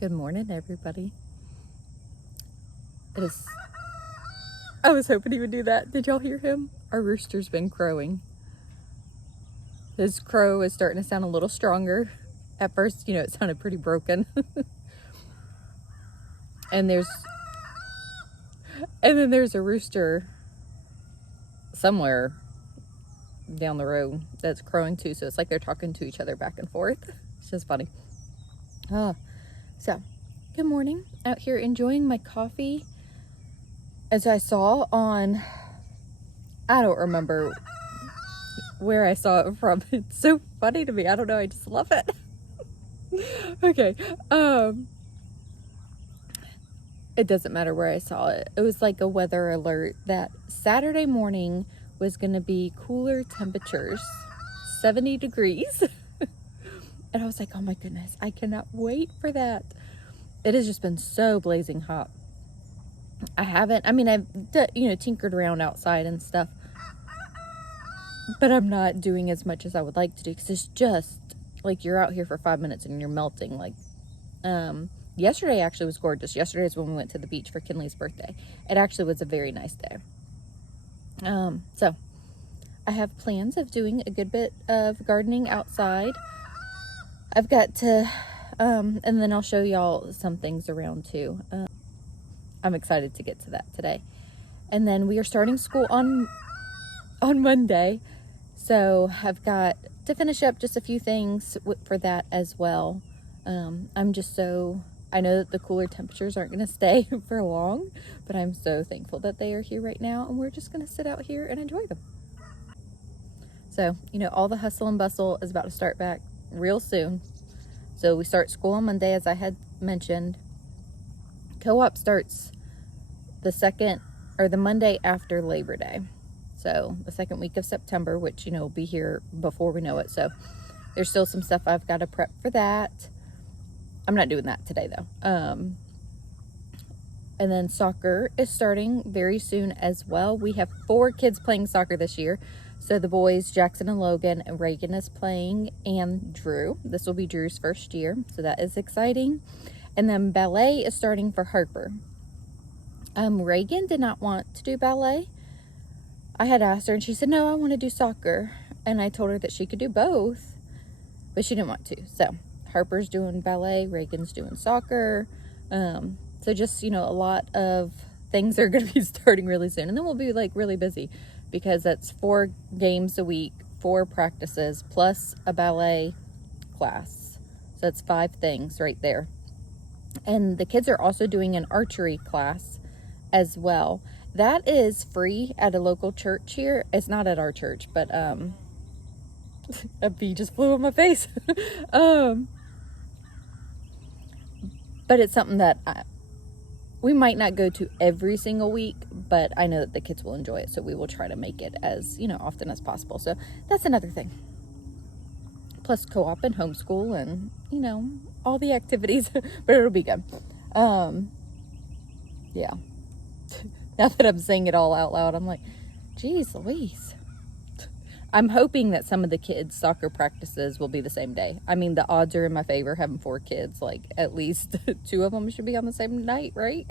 Good morning, everybody. I was hoping he would do that. Did y'all hear him? Our rooster's been crowing. His crow is starting to sound a little stronger. At first, it sounded pretty broken. And then there's a rooster somewhere down the road that's crowing too. So it's like they're talking to each other back and forth. It's just funny. So good morning. Out here enjoying my coffee. As I saw on, I don't remember where I saw it from. It's so funny to me. I don't know. I just love it. Okay. It doesn't matter where I saw it. It was like a weather alert that Saturday morning was going to be cooler temperatures, 70 degrees. And I was like, oh my goodness, I cannot wait for that. It has just been so blazing hot. I've tinkered around outside and stuff, but I'm not doing as much as I would like to do because it's just like you're out here for 5 minutes and you're melting. Like, yesterday actually was gorgeous. Yesterday is when we went to the beach for Kinley's birthday. It actually was a very nice day. So I have plans of doing a good bit of gardening outside. I've got to, and then I'll show y'all some things around too. I'm excited to get to that today. And then we are starting school on Monday. So I've got to finish up just a few things for that as well. I know that the cooler temperatures aren't going to stay for long, but I'm so thankful that they are here right now, and we're just going to sit out here and enjoy them. So, all the hustle and bustle is about to start back real soon. So we start school on Monday, as I had mentioned. Co-op starts the Monday after Labor Day. So the second week of September, which, will be here before we know it. So there's still some stuff I've got to prep for that. I'm not doing that today though. And then soccer is starting very soon as well. We have 4 kids playing soccer this year. So the boys, Jackson and Logan, and Reagan is playing, and Drew. This will be Drew's first year, so that is exciting. And then ballet is starting for Harper. Reagan did not want to do ballet. I had asked her and she said, no, I want to do soccer. And I told her that she could do both, but she didn't want to. So Harper's doing ballet, Reagan's doing soccer. So just, a lot of things are going to be starting really soon. And then we'll be like really busy because that's 4 games a week, 4 practices, plus a ballet class. So that's 5 things right there. And the kids are also doing an archery class as well. That is free at a local church here. It's not at our church, but a bee just flew in my face. But it's something that we might not go to every single week, but I know that the kids will enjoy it, so we will try to make it as, often as possible. So that's another thing. Plus co-op and homeschool and, all the activities, but it'll be good. Yeah. Now that I'm saying it all out loud, I'm like, geez Louise. I'm hoping that some of the kids' soccer practices will be the same day. I mean, the odds are in my favor having 4 kids. Like, at least 2 of them should be on the same night, right?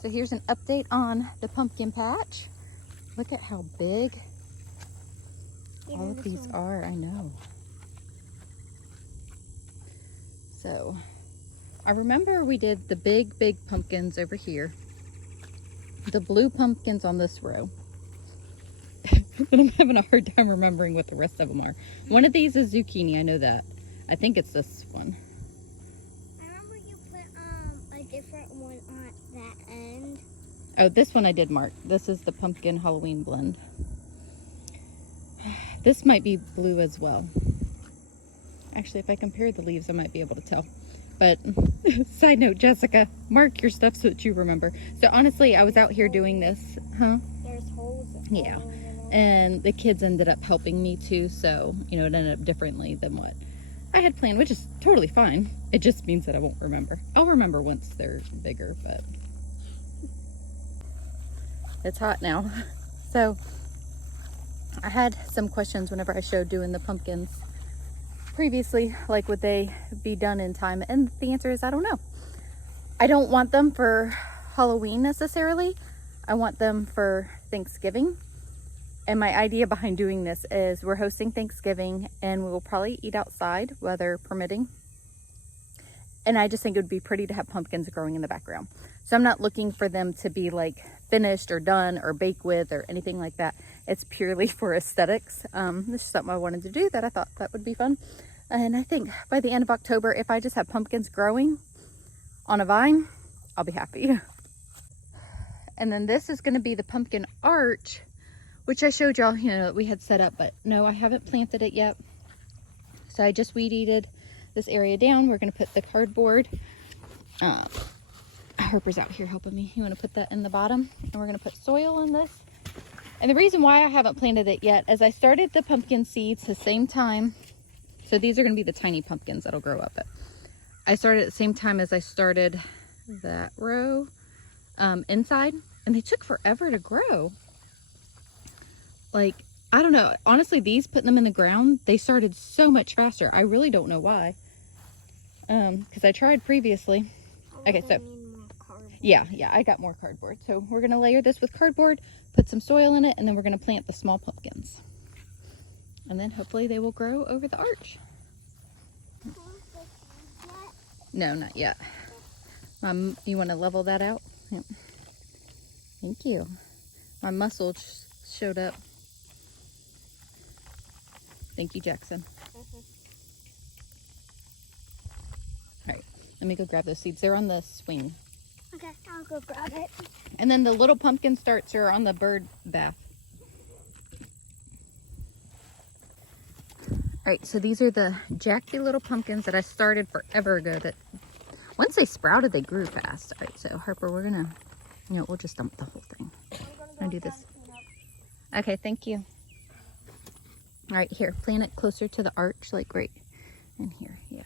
So here's an update on the pumpkin patch. Look at how big all of these are. I know. So, I remember we did the big pumpkins over here. The blue pumpkins on this row. But I'm having a hard time remembering what the rest of them are. One of these is zucchini, I know that. I think it's this one. I remember you put a different one on that end. Oh, this one I did mark. This is the pumpkin Halloween blend. This might be blue as well. Actually, if I compare the leaves, I might be able to tell. But, side note, Jessica, mark your stuff so that you remember. So, honestly, I was out here doing this. Huh? There's holes. Yeah. And the kids ended up helping me too, so, it ended up differently than what I had planned, which is totally fine. It just means that I won't remember. I'll remember once they're bigger, but it's hot now. So, I had some questions whenever I showed doing the pumpkins. previously, like, would they be done in time? And the answer is I don't know. I don't want them for Halloween necessarily. I want them for Thanksgiving. And my idea behind doing this is we're hosting Thanksgiving and we will probably eat outside, weather permitting. And I just think it would be pretty to have pumpkins growing in the background. So I'm not looking for them to be like finished or done or baked with or anything like that. It's purely for aesthetics. This is something I wanted to do that I thought that would be fun. And I think by the end of October, if I just have pumpkins growing on a vine, I'll be happy. And then this is going to be the pumpkin arch, which I showed y'all, you know, that we had set up, but no, I haven't planted it yet. So I just weed eated this area down. We're going to put the cardboard. Harper's out here helping me. You want to put that in the bottom, and we're going to put soil in this. And the reason why I haven't planted it yet is I started the pumpkin seeds the same time. So these are going to be the tiny pumpkins that'll grow up. But I started at the same time as I started that row inside, and they took forever to grow. Like, I don't know. Honestly, these, putting them in the ground, they started so much faster. I really don't know why. Because I tried previously. Okay, so yeah, I got more cardboard. So we're going to layer this with cardboard, put some soil in it, and then we're going to plant the small pumpkins. And then hopefully they will grow over the arch. No, not yet. You want to level that out? Yep. Thank you. My muscle showed up. Thank you, Jackson. All right, let me go grab those seeds. They're on the swing. Okay, I'll go grab it. And then the little pumpkin starts are on the bird bath. All right, so these are the jacky little pumpkins that I started forever ago that once they sprouted, they grew fast. All right, so Harper, we're gonna, you know, we'll just dump the whole thing. I'm gonna do this. Okay, thank you. All right, here, plant it closer to the arch, like right in here, yeah.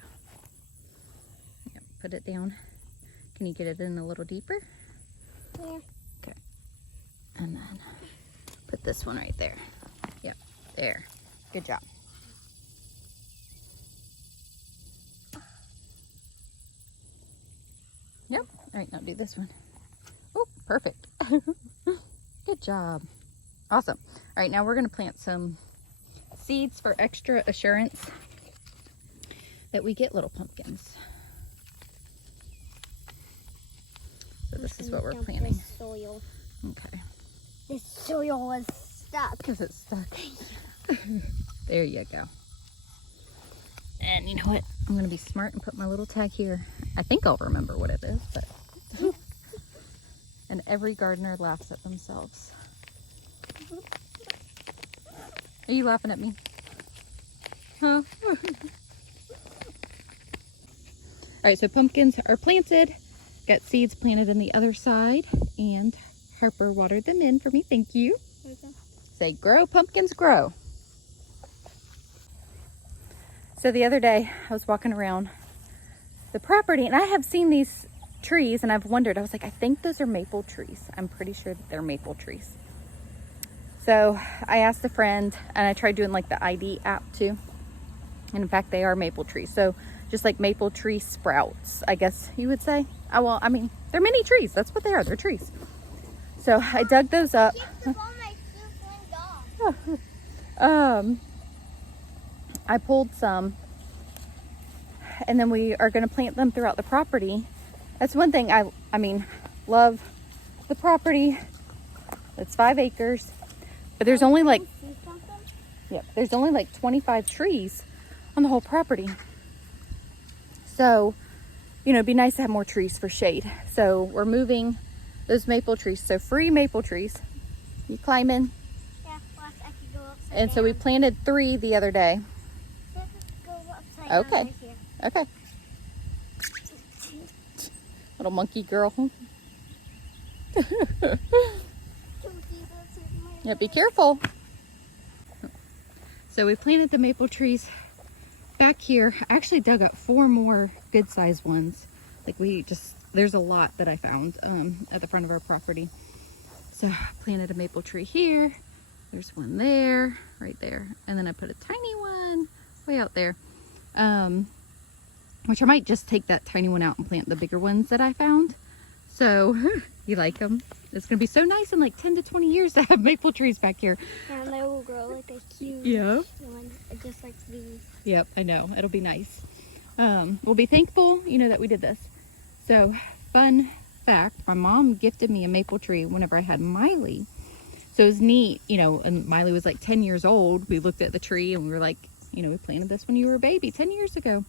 Yep, put it down. Can you get it in a little deeper? Yeah. Okay. And then put this one right there. Yep, there. Good job. Yep. All right, now do this one. Oh, perfect. Good job. Awesome. All right, now we're going to plant some seeds for extra assurance that we get little pumpkins. So this is what we're planting. This soil. Okay. This soil was stuck. Because it's stuck. There you go. And you know what? I'm going to be smart and put my little tag here. I think I'll remember what it is, but... And every gardener laughs at themselves. Are you laughing at me? Huh? All right, so pumpkins are planted. Got seeds planted on the other side, and Harper watered them in for me. Thank you. Okay. Say, grow, pumpkins, grow. So the other day, I was walking around the property, and I have seen these trees, and I've wondered. I was like, I think those are maple trees. I'm pretty sure that they're maple trees. So I asked a friend, and I tried doing like the ID app too. And in fact, they are maple trees. So just like maple tree sprouts, I guess you would say. Oh, well, I mean, they're mini trees. That's what they are. They're trees. So I dug those up. I pulled some, and then we are going to plant them throughout the property. That's one thing I mean, love the property. It's 5 acres, but there's only like, there's only like 25 trees on the whole property. So, you know, it'd be nice to have more trees for shade. So we're moving those maple trees. So free maple trees. You climb in. Yeah, well, I could go upside And so we planted 3 the other day. So go upside Okay. down right here. Okay. Little monkey girl. Yeah, be careful. So we planted the maple trees back here. I actually dug up 4 more good sized ones. Like there's a lot that I found at the front of our property. So I planted a maple tree here. There's one there, right there. And then I put a tiny one way out there. which I might just take that tiny one out and plant the bigger ones that I found. So you like them? It's gonna be so nice in like 10 to 20 years to have maple trees back here. And they will grow like a huge one, just like these. Yep, I know, it'll be nice. We'll be thankful, you know, that we did this. So fun fact, my mom gifted me a maple tree whenever I had Miley. So it was neat, you know, and Miley was like 10 years old. We looked at the tree and we were like, you know, we planted this when you were a baby 10 years ago.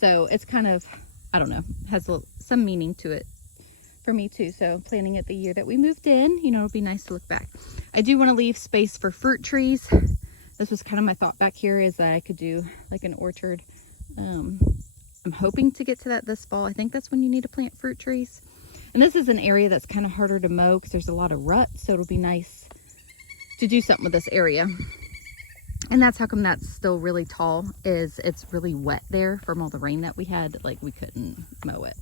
So it's kind of, I don't know, has some meaning to it for me too. So planting it the year that we moved in, you know, it'll be nice to look back. I do want to leave space for fruit trees. This was kind of my thought back here, is that I could do like an orchard. I'm hoping to get to that this fall. I think that's when you need to plant fruit trees. And this is an area that's kind of harder to mow because there's a lot of ruts. So it'll be nice to do something with this area. And that's how come that's still really tall, is it's really wet there from all the rain that we had. Like, we couldn't mow it.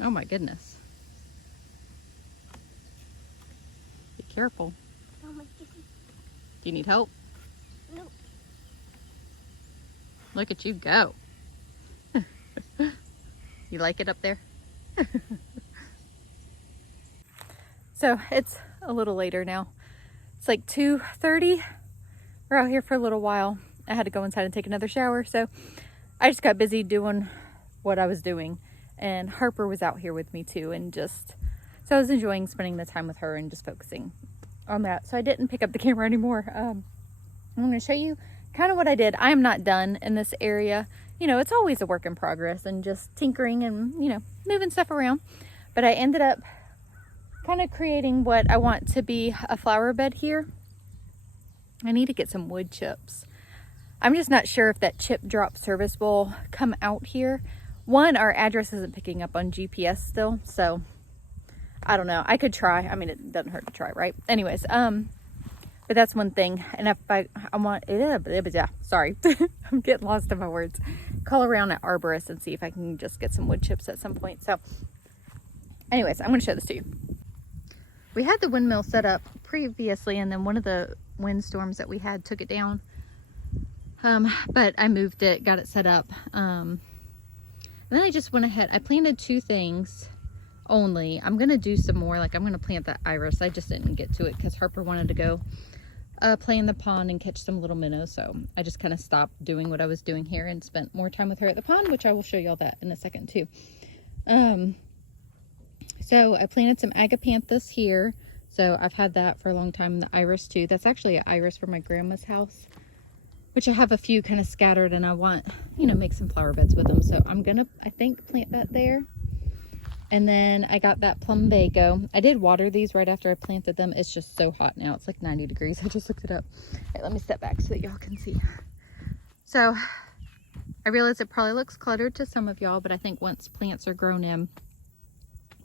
Oh my goodness. Be careful. Oh my goodness. Do you need help? No. Look at you go. You like it up there? So it's a little later now. It's like 2:30. We're out here for a little while. I had to go inside and take another shower. So I just got busy doing what I was doing. And Harper was out here with me too. And so I was enjoying spending the time with her and just focusing on that. So I didn't pick up the camera anymore. I'm going to show you kind of what I did. I am not done in this area. You know, it's always a work in progress and just tinkering and, you know, moving stuff around. But I ended up kind of creating what I want to be a flower bed here. I need to get some wood chips. I'm just not sure if that chip drop service will come out here. One, our address isn't picking up on GPS still, so I don't know. I could try. I mean, it doesn't hurt to try, right? Anyways, but that's one thing. And if I want, sorry, I'm getting lost in my words. Call around at Arborist and see if I can just get some wood chips at some point. So anyways, I'm going to show this to you. We had the windmill set up previously, and then one of the windstorms that we had took it down. But I moved it, got it set up. And then I just went ahead. I planted 2 things only. I'm going to do some more. Like, I'm going to plant that iris. I just didn't get to it because Harper wanted to go play in the pond and catch some little minnows. So I just kind of stopped doing what I was doing here and spent more time with her at the pond, which I will show y'all that in a second too. So I planted some agapanthus here. So I've had that for a long time. The iris too. That's actually an iris from my grandma's house, which I have a few kind of scattered, and I want, you know, make some flower beds with them. So I'm gonna, I think, plant that there. And then I got that plumbago. I did water these right after I planted them. It's just so hot now. It's like 90 degrees. I just looked it up. All right, let me step back so that y'all can see. So I realize it probably looks cluttered to some of y'all, but I think once plants are grown in,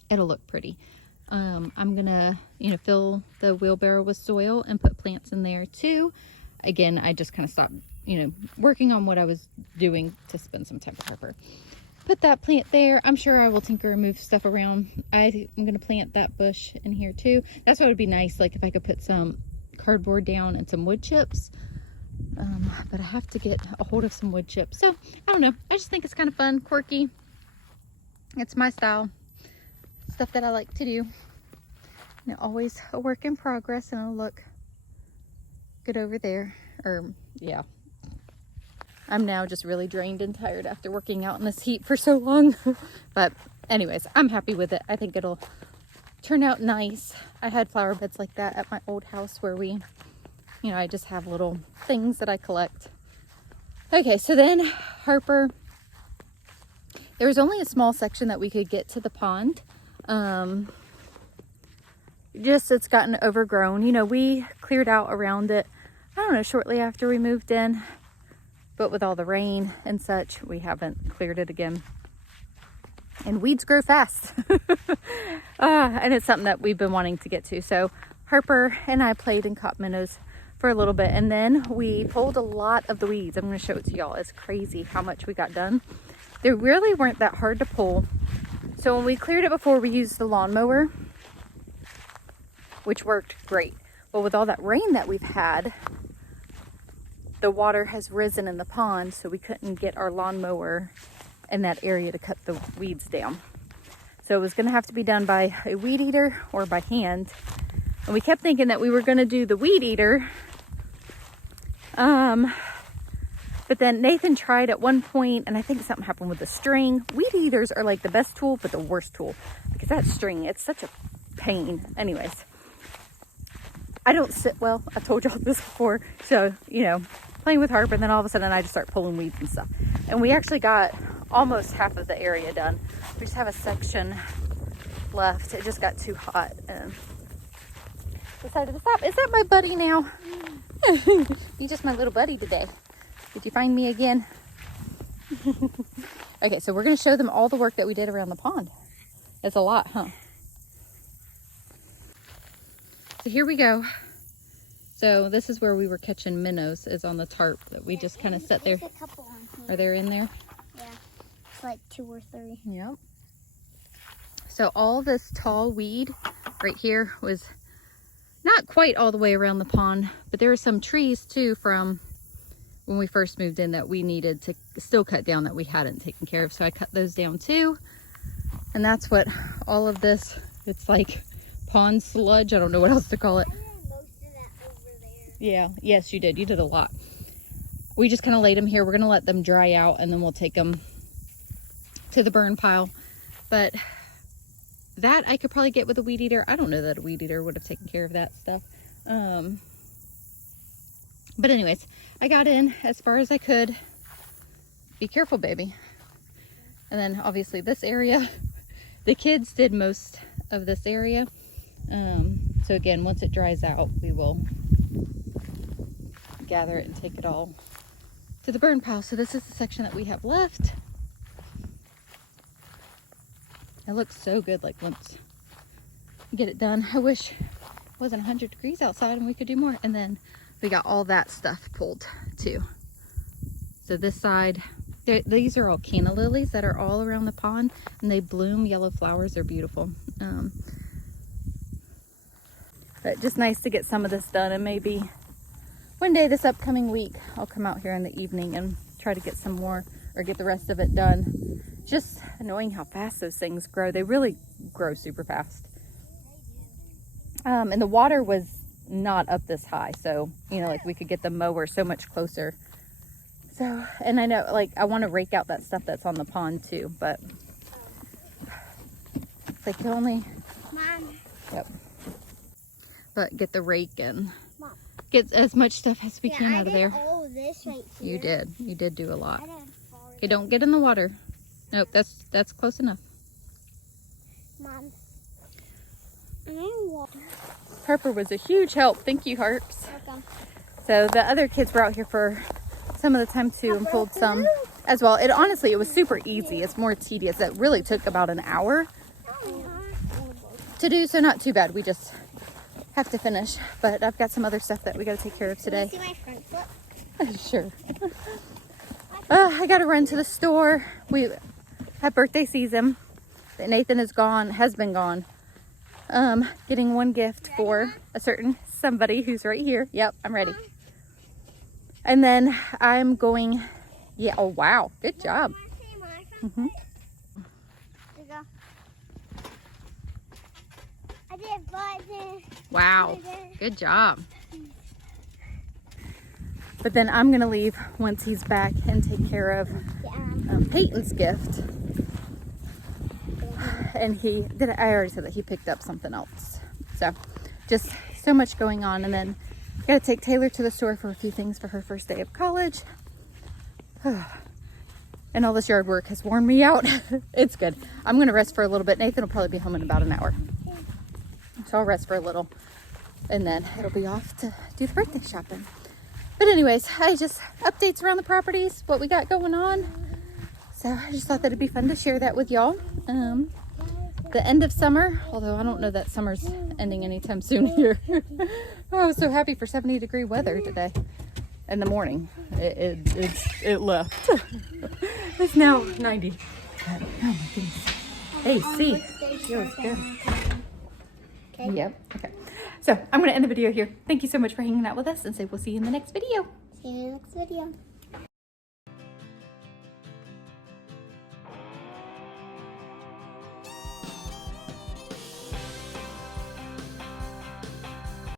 it'll look pretty. I'm gonna, you know, fill the wheelbarrow with soil and put plants in there too. Again, I just kind of stopped, you know, working on what I was doing to spend some time with Harper. Put that plant there. I'm sure I will tinker and move stuff around. I'm going to plant that bush in here too. That's what would be nice, like if I could put some cardboard down and some wood chips. But I have to get a hold of some wood chips. So, I don't know. I just think it's kind of fun, quirky. It's my style. Stuff that I like to do. You know, always a work in progress, and it'll look good over there. Yeah. I'm now just really drained and tired after working out in this heat for so long. But anyways, I'm happy with it. I think it'll turn out nice. I had flower beds like that at my old house where we, you know, I just have little things that I collect. Okay, so then Harper, there was only a small section that we could get to the pond. Just it's gotten overgrown. You know, we cleared out around it, I don't know, shortly after we moved in. But with all the rain and such, we haven't cleared it again. And weeds grow fast. And it's something that we've been wanting to get to. So Harper and I played and caught minnows for a little bit. And then we pulled a lot of the weeds. I'm going to show it to y'all. It's crazy how much we got done. They really weren't that hard to pull. So when we cleared it before, we used the lawnmower, which worked great. But with all that rain that we've had, the water has risen in the pond, so we couldn't get our lawnmower in that area to cut the weeds down. So it was going to have to be done by a weed eater or by hand. And we kept thinking that we were going to do the weed eater. But then Nathan tried at one point, and I think something happened with the string. Weed eaters are like the best tool, but the worst tool. Because that string, it's such a pain. Anyways, I don't sit well. I told y'all this before. So, you know, playing with Harper, and then all of a sudden I just start pulling weeds and stuff. And we actually got almost half of the area done. We just have a section left. It just got too hot and decided to stop. Is that my buddy now? You're just my little buddy today. Did you find me again? Okay, so we're going to show them all the work that we did around the pond. It's a lot, huh? So here we go. So this is where we were catching minnows, is on the tarp that we just kind of set there. There's a couple on here. Are they in there? Yeah, it's like 2 or 3. Yep. So all this tall weed right here was not quite all the way around the pond, but there were some trees too from when we first moved in that we needed to still cut down that we hadn't taken care of. So I cut those down too. And that's what all of this, it's like pond sludge. I don't know what else to call it. I did most of that over there. Yeah, yes, you did. You did a lot. We just kind of laid them here. We're going to let them dry out and then we'll take them to the burn pile. But that I could probably get with a weed eater. I don't know that a weed eater would have taken care of that stuff. But anyways, I got in as far as I could. Be careful, baby. And then obviously this area, the kids did most of this area. So again, once it dries out, we will gather it and take it all to the burn pile. So this is the section that we have left. It looks so good, like once we get it done. I wish it wasn't 100 degrees outside and we could do more. And then we got all that stuff pulled too. So this side, these are all canna lilies that are all around the pond, and they bloom yellow flowers. They're beautiful. But just nice to get some of this done, and maybe one day this upcoming week I'll come out here in the evening and try to get some more, or get the rest of it done. Just annoying how fast those things grow. They really grow super fast. And the water was not up this high, so you know, like we could get the mower so much closer. So, and I know, like, I want to rake out that stuff that's on the pond too, but it's like the only. Mom. Yep. But get the rake and Mom. get as much stuff as we can out of there. All of this right here. You did. You did do a lot. I did Okay, don't get in the water. Nope, that's close enough. Mom. I need water. Harper was a huge help. Thank you, Harps. Welcome. So the other kids were out here for some of the time too and pulled some as well. It honestly, it was super easy. It's more tedious. It really took about an hour to do, so not too bad. We just have to finish. But I've got some other stuff that we got to take care of today. Can you see my front foot? Sure. I got to run to the store. We have birthday season. Nathan has been gone. Getting one gift for a certain somebody who's right here. Yep, I'm ready. And then I'm going, yeah, oh wow, good job. Mm-hmm. I did button. Wow, good job. But then I'm gonna leave once he's back and take care of Payton's gift. And I already said that he picked up something else. So just so much going on. And then gotta take Taylor to the store for a few things for her first day of college. And all this yard work has worn me out. It's good. I'm gonna rest for a little bit. Nathan will probably be home in about an hour. So I'll rest for a little and then it'll be off to do the birthday shopping. But anyways, updates around the properties, what we got going on. So I just thought that it'd be fun to share that with y'all. The end of summer, although I don't know that summer's ending anytime soon here. Oh, I was so happy for 70-degree weather today. in the morning. It left. It's now 90. Oh my goodness. Hey, see, feels good. Okay. Yep. Okay. So I'm going to end the video here. Thank you so much for hanging out with us, and say we'll see you in the next video. See you in the next video.